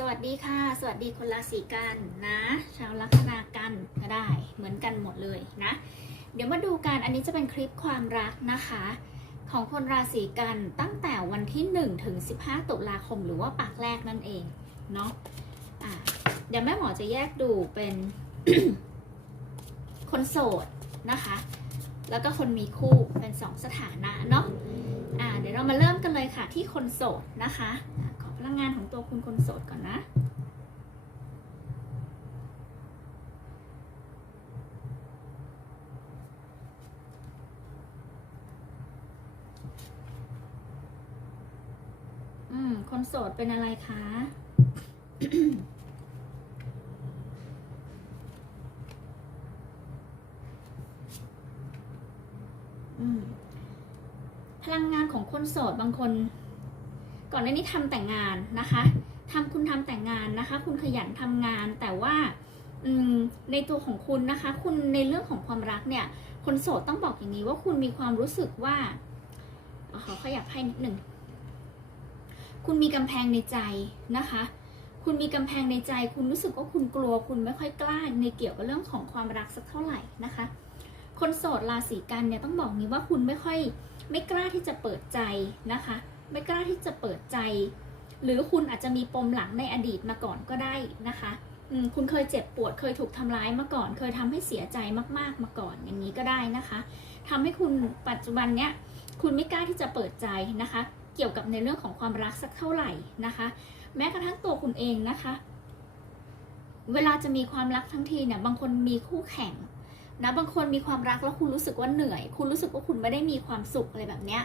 สวัสดีค่ะ สวัสดีคนราศีกันนะ ชาวลัคนากันก็ได้ เหมือนกันหมดเลยนะ เดี๋ยวมาดูกันอันนี้จะเป็นคลิปความรักนะคะ ของคนราศีกันตั้งแต่วันที่1ถึง15 ตุลาคมหรือว่าปากแรกนั่นเองเนาะะเดี๋ยวแม่หมอจะแยกดูเป็นคนโสดนะคะ แล้วก็คนมีคู่เป็นสองสถานะเนาะอ่าเดี๋ยวเรามาเริ่มกันเลยค่ะที่คนโสดนะคะ พลังงานของตัวคุณคนโสดก่อนนะ อืม คนโสดเป็นอะไรคะอืมพลังงานของคนโสดบางคน ก่อนหน้านี้ทำแต่งงานนะคะทำคุณทำแต่งงานนะคะ คุณขยันทำงานแต่ว่าอในตัวของคุณนะคะ คุณในเรื่องของความรักเนี่ย คนโสดต้องบอกอย่างนี้ว่าคุณมีความรู้สึกว่าเอาขอขยับให้นิดหนึ่งคุณมีกำแพงในใจนะคะ คุณมีกำแพงในใจ คุณรู้สึกว่าคุณกลัว คุณไม่ค่อยกล้าในเกี่ยวกับเรื่องของความรักสักเท่าไหร่นะคะ คนโสดราศีกันเนี่ยต้องบอกนี้ว่าคุณไม่ค่อยไม่กล้าที่จะเปิดใจนะคะ ไม่กล้าที่จะเปิดใจ หรือคุณอาจจะมีปมหลังในอดีตมาก่อนก็ได้นะคะคุณเคยเจ็บปวดเคยถูกทำร้ายมาก่อน เคยทำให้เสียใจมาก ๆ มาก่อนอย่างนี้ก็ได้นะคะทำให้คุณปัจจุบันเนี้ยคุณไม่กล้าที่จะเปิดใจนะคะ เกี่ยวกับในเรื่องของความรักสักเท่าไหร่นะคะ แม้กระทั่งตัวคุณเองนะคะ เวลาจะมีความรักทั้งทีเนี่ยบางคนมีคู่แข่ง นะบางคนมีความรักแล้วคุณรู้สึกว่าเหนื่อย คุณรู้สึกว่าคุณไม่ได้มีความสุขอะไรแบบเนี้ย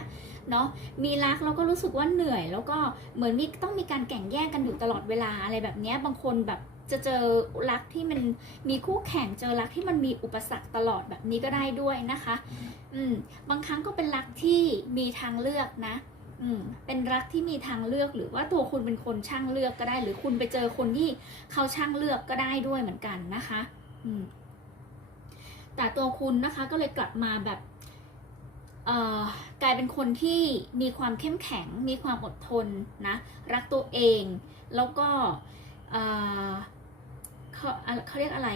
เนาะมีรักแล้วก็รู้สึกว่าเหนื่อย แล้วก็เหมือนมีต้องมีการแข่งแย่งกันอยู่ตลอดเวลาอะไรแบบเนี้ยบางคนแบบจะเจอรักที่มันมีคู่แข่งเจอรักที่มันมีอุปสรรคตลอดแบบนี้ก็ได้ด้วยนะคะ อืมบางครั้งก็เป็นรักที่มีทางเลือกนะอืมเป็นรักที่มีทางเลือกหรือว่าตัวคุณเป็นคนช่างเลือกก็ได้ หรือคุณไปเจอคนที่เขาช่างเลือกก็ได้ด้วยเหมือนกันนะคะ อืม แต่ตัวคุณนะคะก็เลยกลับมาแบบเอ่อกลายเป็นคนที่มีความเข้มแข็ง มีความอดทนนะ รักตัวเอง แล้วก็เขาเขาเรียกอะไร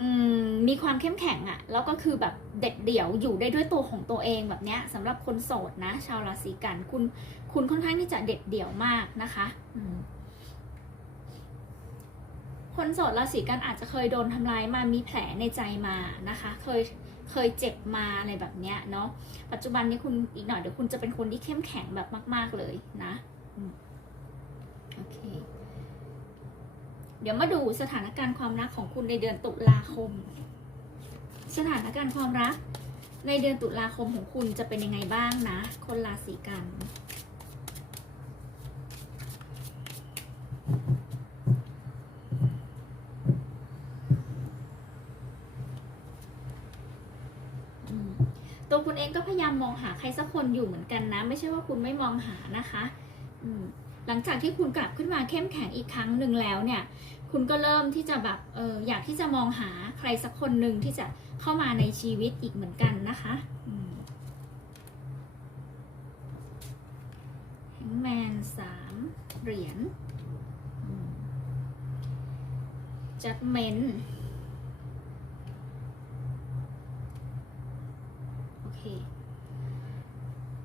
อืมมีความเข้มแข็งอะแล้วก็คือแบบเด็ดเดี่ยวอยู่ได้ด้วยตัวของตัวเองแบบเนี้ยสำหรับคนโสดนะ ชาวราศีกัน คุณคุณค่อนข้างที่จะเด็ดเดี่ยวมากนะคะอื คนโสดราศีกันอาจจะเคยโดนทำร้ายมามีแผลในใจมานะคะ เคยเคยเจ็บมาอะไรแบบเนี้ยเนาะปัจจุบันนี้คุณอีกหน่อยเดี๋ยวคุณจะเป็นคนที่เข้มแข็งแบบมาก ๆเลยนะโอเคเดี๋ยวมาดูสถานการณ์ความรักของคุณในเดือนตุลาคม สถานการณ์ความรัก ในเดือนตุลาคมของคุณจะเป็นยังไงบ้างนะ คนราศีกัน อืมตัว คุณเองก็พยายามมองหาใครสักคนอยู่เหมือนกันนะ ไม่ใช่ว่าคุณไม่มองหานะคะหลังจากที่คุณกลับขึ้นมาเข้มแข็งอีกครั้งหนึ่งแล้วเนี่ย คุณก็เริ่มที่จะแบบเอออยากที่จะมองหาใครสักคนหนึ่งที่จะเข้ามาในชีวิตอีกเหมือนกันนะคะแมนสามเหรียญจัดเมน โอเค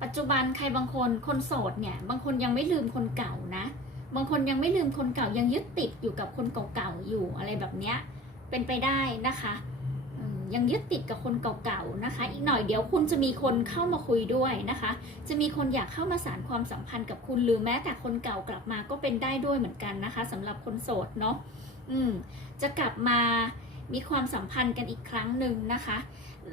ปั จจุบันใครบางคนคนโสดเนี่ย บางคนยังไม่ลืมคนเก่านะ บางคนยังไม่ลืมคนเก่ายังยึดติดอยู่กับคนเก่าๆอยู่อะไรแบบเนี้ยเป็นไปได้นะคะยังยึดติดกับคนเก่าๆนะคะ อีกหน่อยเดี๋ยวคุณจะมีคนเข้ามาคุยด้วยนะคะ จะมีคนอยากเข้ามาสานความสัมพันธ์กับคุณหรือแม้แต่คนเก่ากลับมาก็เป็นได้ด้วยเหมือนกันนะคะสำหรับคนโสดเนาะอืมจะกลับมามีความสัมพันธ์กันอีกครั้งหนึ่งนะคะ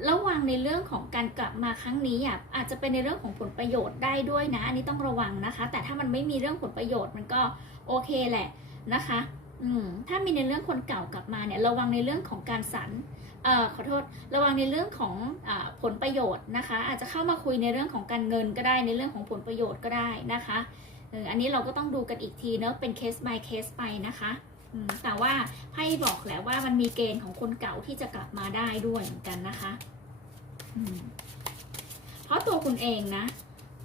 ระวังในเรื่องของการกลับมาครั้งนี้อะอาจจะเป็นในเรื่องของผลประโยชน์ได้ด้วยนะ อันนี้ต้องระวังนะคะ แต่ถ้ามันไม่มีเรื่องผลประโยชน์มันก็โอเคแหละนะคะอืมถ้ามีในเรื่องคนเก่ากลับมาเนี่ยระวังในเรื่องของการสรรเอ่อขอโทษระวังในเรื่องของอผลประโยชน์นะคะ อาจจะเข้ามาคุยในเรื่องของการเงินก็ได้ในเรื่องของผลประโยชน์ก็ได้นะคะอันนี้เราก็ต้องดูกันอีกทีเนอะเป็นเคส by เคสไปนะคะ แต่ว่าไพ่บอกแหละว่ามันมีเกณฑ์ของคนเก่าที่จะกลับมาได้ด้วยเหมือนกันนะคะเพราะตัวคุณเองนะ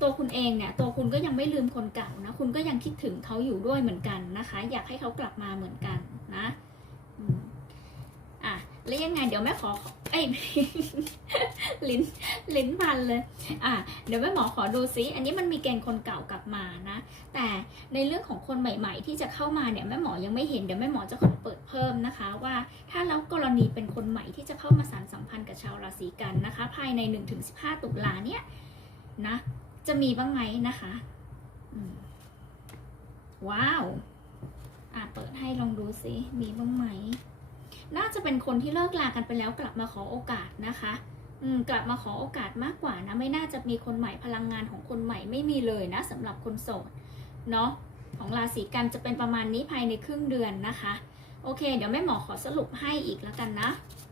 ตัวคุณเองเนี่ย ตัวคุณก็ยังไม่ลืมคนเก่านะ คุณก็ยังคิดถึงเขาอยู่ด้วยเหมือนกันนะคะ อยากให้เขากลับมาเหมือนกันนะอืมอะ แล้วยังไงเดี๋ยวแม่ขอเอ้ยลิ้นลิ้นพันเลย อะเดี๋ยวแม่หมอขอดูซิอันนี้มันมีเกณฑ์คนเก่ากลับมานะ แต่ในเรื่องของคนใหม่ ๆ ที่จะเข้ามาเนี่ยแม่หมอยังไม่เห็นเดี๋ยวแม่หมอจะขอเปิดเพิ่มนะคะ ว่าถ้าแล้วกรณีเป็นคนใหม่ที่จะเข้ามาสานสัมพันธ์กับชาวราศีกันนะคะ ภายใน 1-15 ตุลาเนี่ยนะ จะมีบ้างไหมนะคะว้าว อะเปิดให้ลองดูซิมีบ้างไหม น่าจะเป็นคนที่เลิกลากันไปแล้วกลับมาขอโอกาสนะคะอืมกลับมาขอโอกาสมากกว่านะ ไม่น่าจะมีคนใหม่พลังงานของคนใหม่ไม่มีเลยนะสำหรับคนโสดเนาะของราศีกันจะเป็นประมาณนี้ภายในครึ่งเดือนนะคะ โอเค เดี๋ยวแม่หมอขอสรุปให้อีกแล้วกันนะ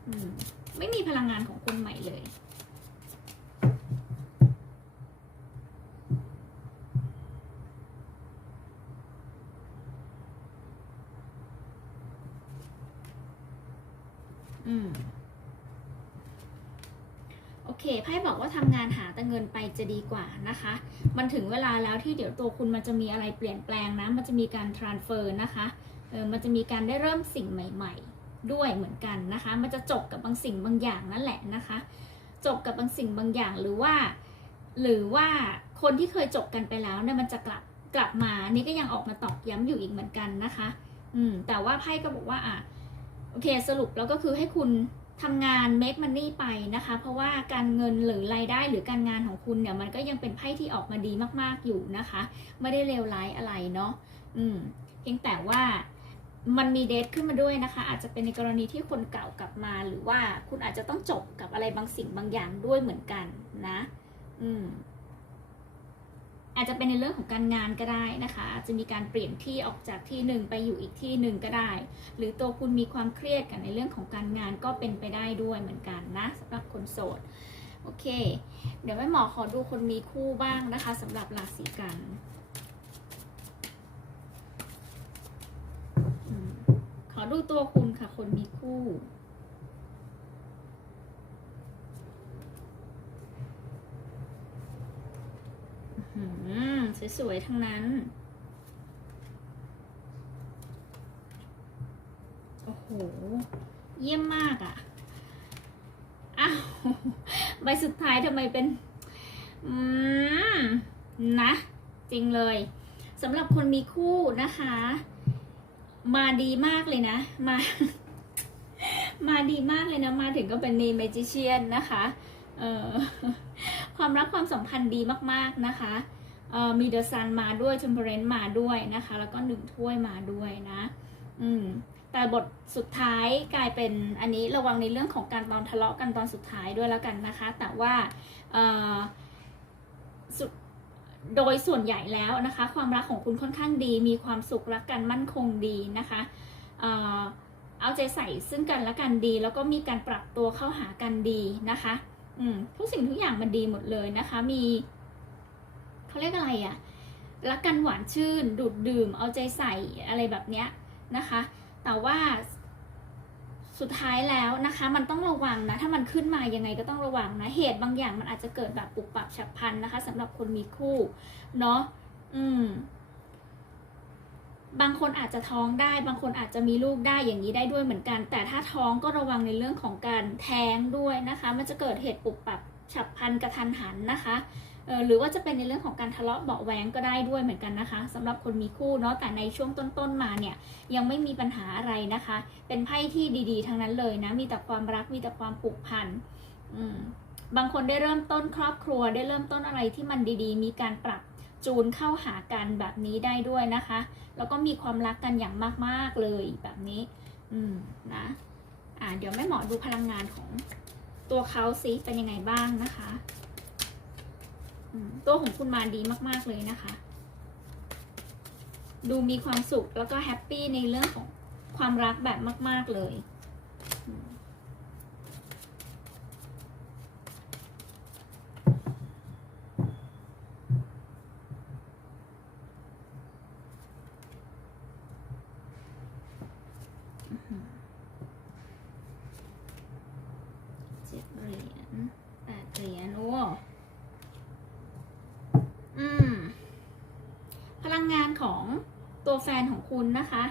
อืมไม่มีพลังงานของคนใหม่เลย อืมโอเคไพ่บอกว่าทำงานหาแต่เงินไปจะดีกว่านะคะ มันถึงเวลาแล้วที่เดี๋ยวตัวคุณมันจะมีอะไรเปลี่ยนแปลงนะ มันจะมีการ transfer นะคะเออมันจะมีการได้เริ่มสิ่งใหม่ ๆ ด้วยเหมือนกันนะคะ มันจะจบกับบางสิ่งบางอย่างนั่นแหละนะคะ จบกับบางสิ่งบางอย่างหรือว่า หรือว่าคนที่เคยจบกันไปแล้วเนี่ยมันจะกลับกลับมานี่ก็ยังออกมาตอกย้ำอยู่อีกเหมือนกันนะคะ อืมแต่ว่าไพ่ก็บอกว่าอะ อเคสรุปแล้วก็คือให้คุณทำงาน make money ไปนะคะ เพราะว่าการเงินหรือรายได้หรือการงานของคุณเนี่ยมันก็ยังเป็นไพ่ที่ออกมาดีมากๆอยู่นะคะ ไม่ได้เลวร้ายอะไรเนาะอืมเพียงแต่ว่ามันมีเดทขึ้นมาด้วยนะคะ อาจจะเป็นในกรณีที่คนเก่ากลับมาหรือว่าคุณอาจจะต้องจบกับอะไรบางสิ่งบางอย่างด้วยเหมือนกันนะ อืม อาจจะเป็นในเรื่องของการงานก็ได้นะคะอาจจะมีการเปลี่ยนที่ออกจากที่หนึ่งไปอยู่อีกที่หนึ่งก็ได้ หรือตัวคุณมีความเครียดกับในเรื่องของการงานก็เป็นไปได้ด้วยเหมือนกันนะสำหรับคนโสดโอเค เดี๋ยวแม่หมอขอดูคนมีคู่บ้างนะคะสำหรับราศีกันขอดูตัวคุณค่ะ คนมีคู่ อืม สวยๆทั้งนั้น โอ้โห เยี่ยมมากอะ่ะ อ้าว ใบสุดท้ายทำไมเป็น อืม นะ จริงเลยสำหรับคนมีคู่นะคะ มาดีมากเลยนะ มา มาดีมากเลยนะ มาถึงก็เป็นนีเมจิเชียนนะคะ เออความรักความสัมพันธ์ดีมากๆนะคะ มีเดอะซันมาด้วย t ทมเพ r เรน t มาด้วยนะคะ แล้วก็หนึ่งถ้วยมาด้วยนะ อืมแต่บทสุดท้ายกลายเป็นอันนี้ระวังในเรื่องของการตอนทะเลาะกันตอนสุดท้ายด้วยแล้วกันนะคะ แต่ว่าสุดโดยส่วนใหญ่แล้วนะคะ ความรักของคุณค่อนข้างดี มีความสุขรักกันมั่นคงดีนะคะเออเอาใจใส่ซึ่งกันและกันดี แล้วก็มีการปรับตัวเข้าหากันดีนะคะ อืมทุกสิ่งทุกอย่างมันดีหมดเลยนะคะ มี เขาเรียกอะไรอะรักกันหวานชื่น ดูดดื่ม เอาใจใส่อะไรแบบเนี้ยนะคะ แต่ว่าสุดท้ายแล้วนะคะ มันต้องระวังนะ ถ้ามันขึ้นมายังไงก็ต้องระวังนะ เหตุบางอย่างมันอาจจะเกิดแบบปุบปับฉับพลันนะคะสำหรับคนมีคู่เนาะอืม บางคนอาจจะท้องได้ บางคนอาจจะมีลูกได้อย่างนี้ได้ด้วยเหมือนกัน แต่ถ้าท้องก็ระวังในเรื่องของการแท้งด้วยนะคะ มันจะเกิดเหตุปุบปับฉับพลันกระทันหันนะคะ หรือว่าจะเป็นในเรื่องของการทะเลาะเบาแหวงก็ได้ด้วยเหมือนกันนะคะสำหรับคนมีคู่เนาะแต่ในช่วงต้นๆมาเนี่ยยังไม่มีปัญหาอะไรนะคะ เป็นไพ่ที่ดีๆ ทั้งนั้นเลยนะมีแต่ความรักมีแต่ความผูกพันอืบางคนได้เริ่มต้นครอบครัวได้เริ่มต้นอะไรที่มันดีๆ มีการปรับจูนเข้าหากันแบบนี้ได้ด้วยนะคะ แล้วก็มีความรักกันอย่างมากๆเลยแบบนี้ อืมนะอ่าเดี๋ยวแม่หมอดูพลังงานของตัวเขาซิเป็นยังไงบ้างนะคะ ตัวของคุณมาดีมาก ๆ เลยนะคะ ดูมีความสุขแล้วก็แฮปปี้ในเรื่องของความรักแบบมาก ๆ เลยอืมอื้อหือเจ็ดเหรียญแปดเหรียญโอ้ งานของตัว แฟนของคุณนะคะ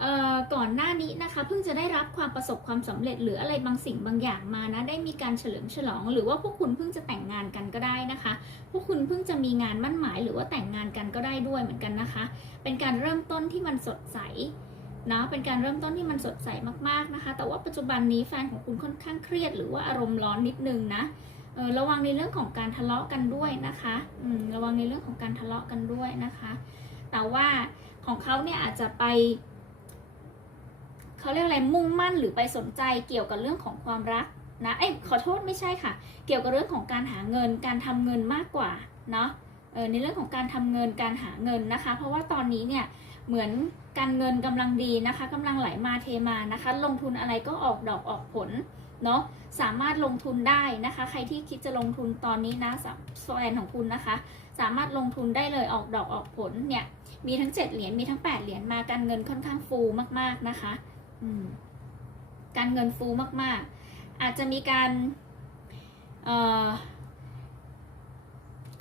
เอ่อก่อนหน้านี้นะคะเพิ่งจะได้รับความประสบความสำเร็จหรืออะไรบางสิ่งบางอย่างมานะได้มีการเฉลิมฉลอง หรือว่าพวกคุณเพิ่งจะแต่งงานกันก็ได้นะคะ พวกคุณเพิ่งจะมีงานมั่นหมายหรือว่าแต่งงานกันก็ได้ด้วยเหมือนกันนะคะ เป็นการเริ่มต้นที่มันสดใสนะเป็นการเริ่มต้นที่มันสดใสมากๆนะคะ แต่ว่าปัจจุบันนี้แฟนของคุณค่อนข้างเครียด หรือว่าอารมณ์ร้อนนิดนึงนะ ออระวังในเรื่องของการทะเลาะกันด้วยนะคะอืมระวังในเรื่องของการทะเลาะกันด้วยนะคะ แต่ว่าของเขาเนี่ยอาจจะไปเขาเรียกอะไรมุ่งมั่นหรือไปสนใจเกี่ยวกับเรื่องของความรักนะเอ้ยขอโทษไม่ใช่ค่ะ เกี่ยวกับเรื่องของการหาเงินการทำเงินมากกว่าเนาะเออในเรื่องของการทำเงินการหาเงินนะคะ เพราะว่าตอนนี้เนี่ยเหมือนการเงินกำลังดีนะคะกำลังไหลมาเทมานะคะ ลงทุนอะไรก็ออกดอกออกผล เนาะสามารถลงทุนได้นะคะ ใครที่คิดจะลงทุนตอนนี้นะแฟนของคุณนะคะ สามารถลงทุนได้เลยออกดอกออกผลเนี่ย มีทั้ง 7 เหรียญมีทั้ง 8 เหรียญมาการเงินค่อนข้างฟูมากๆนะคะการเงินฟูมากๆ อาจจะมีการออ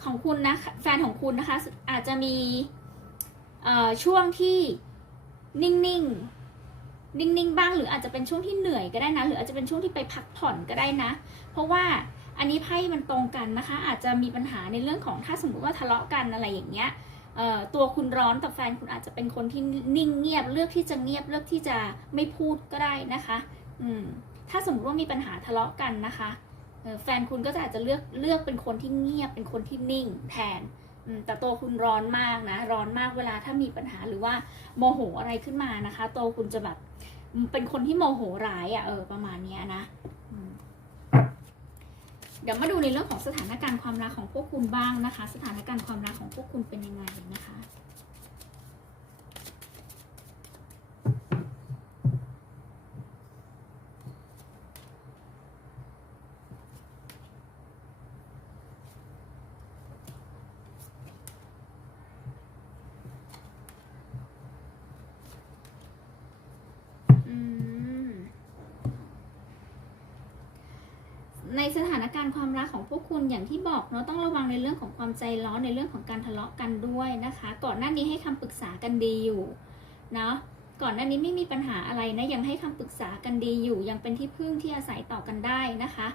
ของคุณนะแฟนของคุณนะคะ อาจจะมีช่วงที่นิ่งๆ นิ่งๆบ้าง หรืออาจจะเป็นช่วงที่เหนื่อยก็ได้นะ หรืออาจจะเป็นช่วงที่ไปพักผ่อนก็ได้นะ เพราะว่าอันนี้ไพ่มันตรงกันนะคะ อาจจะมีปัญหาในเรื่องของถ้าสมมติว่าทะเลาะกันอะไรอย่างเงี้ยตัวคุณร้อนแต่แฟนคุณอาจจะเป็นคนที่นิ่งเงียบเลือกที่จะเงียบเลือกที่จะไม่พูดก็ได้นะคะ อืมถ้าสมมติว่ามีปัญหาทะเลาะกันนะคะแฟนคุณก็จะอาจจะเลือกเลือกเป็นคนที่เงียบเป็นคนที่นิ่ง แทน แต่ตัวคุณร้อนมากนะ ร้อนมากเวลาถ้ามีปัญหาหรือว่าโมโหอะไรขึ้นมานะคะ ตัวคุณจะแบบเป็นคนที่โมโหร้ายอะ่ะเออประมาณนี้นะเดี๋ยวมาดูในเรื่องของสถานการณ์ความรักของพวกคุณบ้างนะคะ สถานการณ์ความรักของพวกคุณเป็นยังไงนะคะ อืม ในสถาน การณ์ความรักของพวกคุณอย่างที่บอกเนาะต้องระวังในเรื่องของความใจร้อนในเรื่องของการทะเลาะกันด้วยนะคะ ก่อนหน้านี้ให้คำปรึกษากันดีอยู่เนาะก่อนหน้านี้ไม่มีปัญหาอะไรนะยังให้คำปรึกษากันดีอยู่ ยังเป็นที่พึ่งที่อาศัยต่อกันได้นะคะ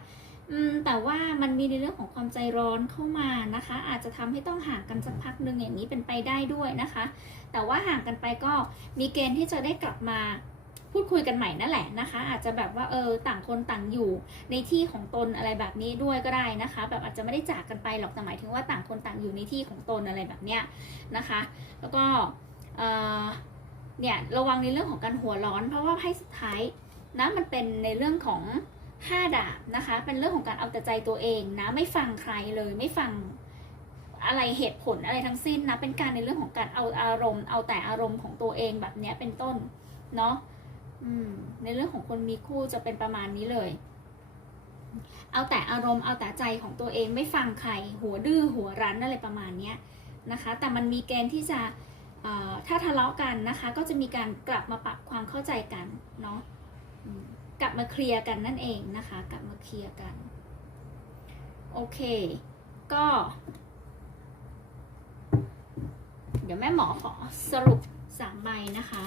อืมแต่ว่ามันมีในเรื่องของความใจร้อนเข้ามานะคะ อาจจะทำให้ต้องห่างกันสักพักหนึ่งอย่างนี้เป็นไปได้ด้วยนะคะ แต่ว่าห่างกันไปก็มีเกณฑ์ที่จะได้กลับมา พูดคุยกันใหม่นั่นแหละนะคะ อาจจะแบบว่าเออต่างคนต่างอยู่ในที่ของตนอะไรแบบนี้ด้วยก็ได้นะคะ แบบอาจจะไม่ได้จากกันไปหรอกแต่หมายถึงว่าต่างคนต่างอยู่ในที่ของตนอะไรแบบเนี้ยนะคะ แล้วก็เออเนี่ยระวังในเรื่องของการหัวร้อน เพราะว่าไพ่สุดท้ายนะมันเป็นในเรื่องของห้าดาบนะคะ เป็นเรื่องของการเอาแต่ใจตัวเองนะ ไม่ฟังใครเลยไม่ฟังอะไรเหตุผลอะไรทั้งสิ้นนะ เป็นการในเรื่องของการเอาอารมณ์ เอาแต่อารมณ์ของตัวเองแบบเนี้ยเป็นต้น เนาะ ในเรื่องของคนมีคู่จะเป็นประมาณนี้เลย เอาแต่อารมณ์เอาแต่ใจของตัวเองไม่ฟังใคร หัวดื้อหัวรั้นอะไรประมาณนี้นะคะ แต่มันมีเกณฑ์ที่จะถ้าทะเลาะกันนะคะ ก็จะมีการกลับมาปรับความเข้าใจกันเนาะกลับมาเคลียร์กันนั่นเองนะคะ กลับมาเคลียร์กันโอเค ก็ เดี๋ยวแม่หมอขอสรุปสามใบนะคะ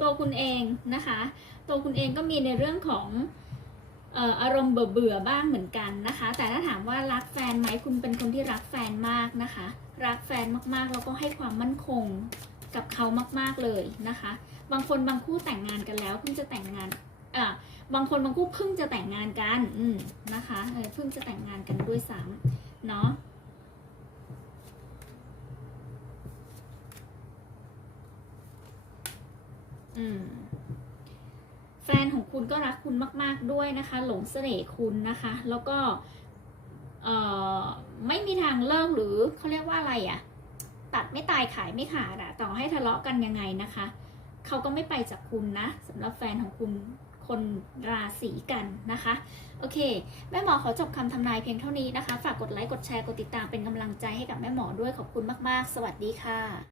ตัว คุณเองนะคะ ตัวคุณเองก็มีในเรื่องของอารมณ์เบื่อเบื่อบ้างเหมือนกันนะคะ แต่ถ้าถามว่ารักแฟนไหมคุณเป็นคนที่รักแฟนมากนะคะ รักแฟนมากๆแล้วก็ให้ความมั่นคงกับเขามากๆเลยนะคะ บางคนบางคู่แต่งงานกันแล้วเพิ่งจะแต่งงานอะบางคนบางคู่เพิ่งจะแต่งงานกันอืมนะคะเออเพิ่งจะแต่งงานกันด้วยซ้ำเนาะ อืม แฟนของคุณก็รักคุณมาก ๆด้วยนะคะ หลงเสน่ห์คุณนะคะ แล้วก็เออไม่มีทางเลิกหรือเขาเรียกว่าอะไรอะ่ะ ตัดไม่ตายขายไม่ขาดอะต่อให้ทะเลาะกันยังไงนะคะเขาก็ไม่ไปจากคุณนะสำหรับแฟนของคุณคนราศีกันนะคะ โอเค แม่หมอขอจบคำทำนายเพียงเท่านี้นะคะ ฝากกดไลค์ กดแชร์ กดติดตามเป็นกำลังใจให้กับแม่หมอด้วยขอบคุณมาก ๆ สวัสดีค่ะ